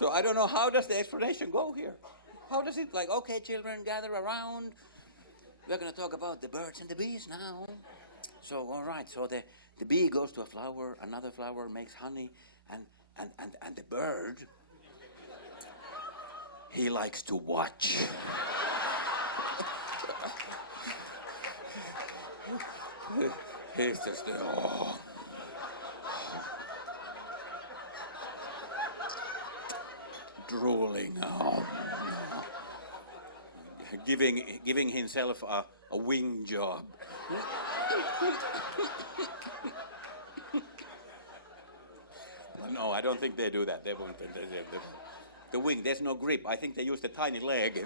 So I don't know, how does the explanation go here? How does it, like, okay, children, gather around. We're going to talk about the birds and the bees now. So, all right, so the bee goes to a flower, another flower makes honey, and the bird, he likes to watch. He's just, drooling, giving himself a wing job. No, I don't think they do that. They won't. The wing, there's no grip. I think they use the tiny leg.